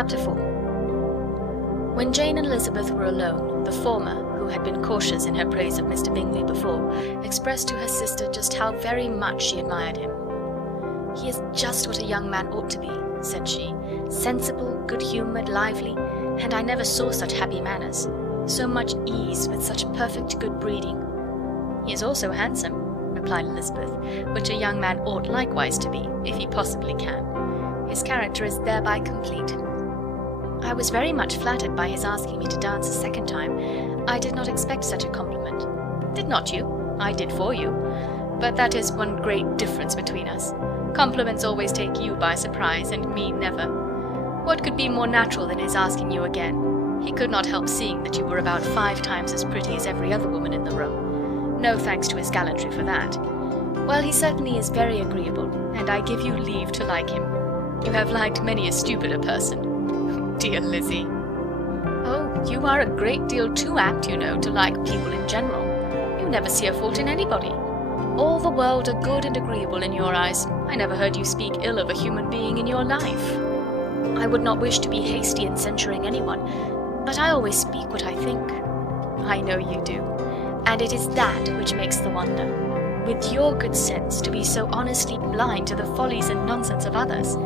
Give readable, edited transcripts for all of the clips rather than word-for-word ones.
Chapter 4. When Jane and Elizabeth were alone, the former, who had been cautious in her praise of Mr. Bingley before, expressed to her sister just how very much she admired him. "He is just what a young man ought to be," said she, "sensible, good-humoured, lively, and I never saw such happy manners, so much ease, with such perfect good breeding." "He is also handsome," replied Elizabeth, "which a young man ought likewise to be, if he possibly can. His character is thereby complete. I was very much flattered by his asking me to dance a second time. I did not expect such a compliment." "Did not you? I did for you. But that is one great difference between us. Compliments always take you by surprise, and me never. What could be more natural than his asking you again? He could not help seeing that you were about 5 times as pretty as every other woman in the room. No thanks to his gallantry for that. Well, he certainly is very agreeable, and I give you leave to like him. You have liked many a stupider person." "Dear Lizzie." "Oh, you are a great deal too apt, you know, to like people in general. You never see a fault in anybody. All the world are good and agreeable in your eyes. I never heard you speak ill of a human being in your life." "I would not wish to be hasty in censuring anyone, but I always speak what I think." "I know you do, and it is that which makes the wonder. With your good sense, to be so honestly blind to the follies and nonsense of others.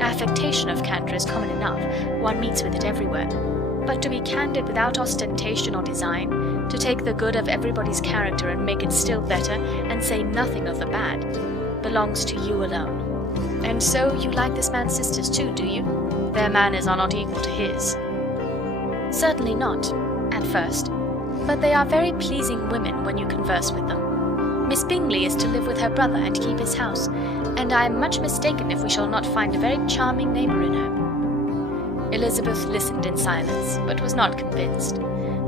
Affectation of candour is common enough, one meets with it everywhere, but to be candid without ostentation or design, to take the good of everybody's character and make it still better, and say nothing of the bad, belongs to you alone. And so you like this man's sisters too, do you? Their manners are not equal to his." "Certainly not, at first, but they are very pleasing women when you converse with them. Miss Bingley is to live with her brother and keep his house, and I am much mistaken if we shall not find a very charming neighbour in her." Elizabeth listened in silence, but was not convinced.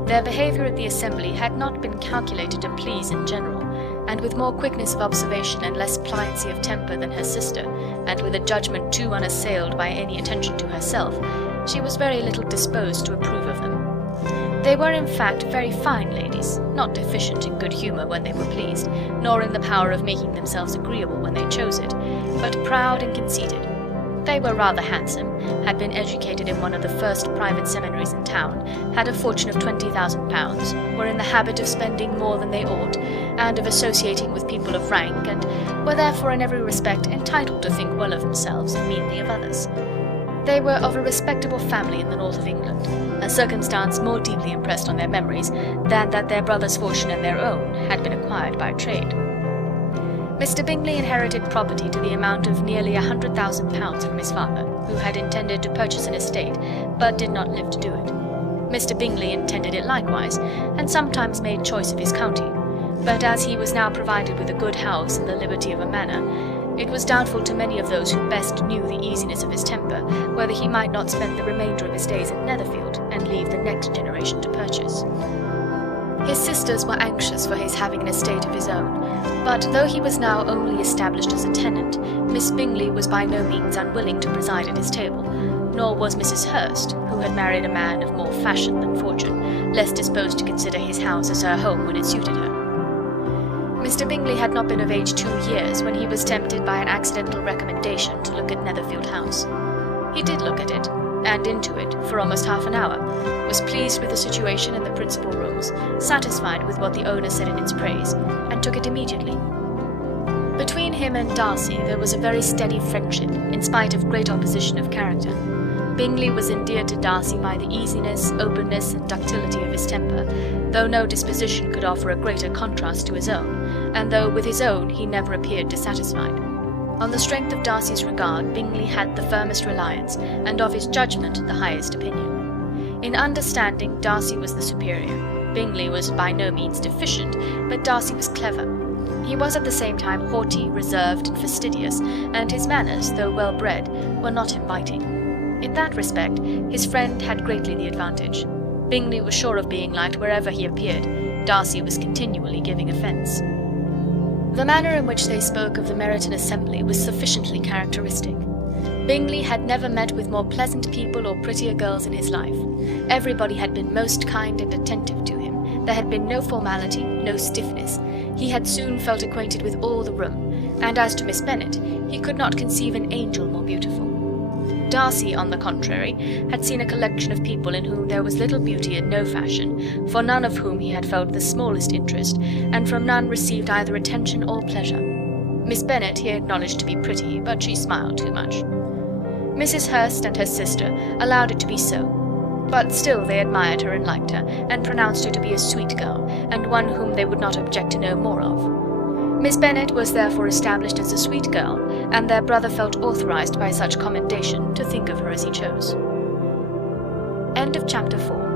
Their behaviour at the assembly had not been calculated to please in general, and with more quickness of observation and less pliancy of temper than her sister, and with a judgment too unassailed by any attention to herself, she was very little disposed to approve of them. They were in fact very fine ladies, not deficient in good humour when they were pleased, nor in the power of making themselves agreeable when they chose it, but proud and conceited. They were rather handsome, had been educated in one of the first private seminaries in town, had a fortune of £20,000, were in the habit of spending more than they ought, and of associating with people of rank, and were therefore in every respect entitled to think well of themselves and meanly of others. They were of a respectable family in the north of England, a circumstance more deeply impressed on their memories than that their brother's fortune and their own had been acquired by trade. Mr. Bingley inherited property to the amount of nearly £100,000 from his father, who had intended to purchase an estate, but did not live to do it. Mr. Bingley intended it likewise, and sometimes made choice of his county, but as he was now provided with a good house and the liberty of a manor, it was doubtful to many of those who best knew the easiness of his temper, whether he might not spend the remainder of his days at Netherfield, and leave the next generation to purchase. His sisters were anxious for his having an estate of his own, but though he was now only established as a tenant, Miss Bingley was by no means unwilling to preside at his table, nor was Mrs. Hurst, who had married a man of more fashion than fortune, less disposed to consider his house as her home when it suited her. Mr. Bingley had not been of age 2 years when he was tempted by an accidental recommendation to look at Netherfield House. He did look at it, and into it, for almost half an hour, was pleased with the situation and the principal rooms, satisfied with what the owner said in its praise, and took it immediately. Between him and Darcy there was a very steady friendship, in spite of great opposition of character. Bingley was endeared to Darcy by the easiness, openness, and ductility of his temper, though no disposition could offer a greater contrast to his own, and though with his own he never appeared dissatisfied. On the strength of Darcy's regard, Bingley had the firmest reliance, and of his judgment the highest opinion. In understanding, Darcy was the superior. Bingley was by no means deficient, but Darcy was clever. He was at the same time haughty, reserved, and fastidious, and his manners, though well-bred, were not inviting. In that respect, his friend had greatly the advantage. Bingley was sure of being liked wherever he appeared. Darcy was continually giving offence. The manner in which they spoke of the Meryton assembly was sufficiently characteristic. Bingley had never met with more pleasant people or prettier girls in his life. Everybody had been most kind and attentive to him. There had been no formality, no stiffness. He had soon felt acquainted with all the room, and as to Miss Bennet, he could not conceive an angel more beautiful. Darcy, on the contrary, had seen a collection of people in whom there was little beauty and no fashion, for none of whom he had felt the smallest interest, and from none received either attention or pleasure. Miss Bennet he acknowledged to be pretty, but she smiled too much. Mrs. Hurst and her sister allowed it to be so, but still they admired her and liked her, and pronounced her to be a sweet girl, and one whom they would not object to know more of. Miss Bennet was therefore established as a sweet girl, and their brother felt authorized by such commendation to think of her as he chose. End of chapter 4.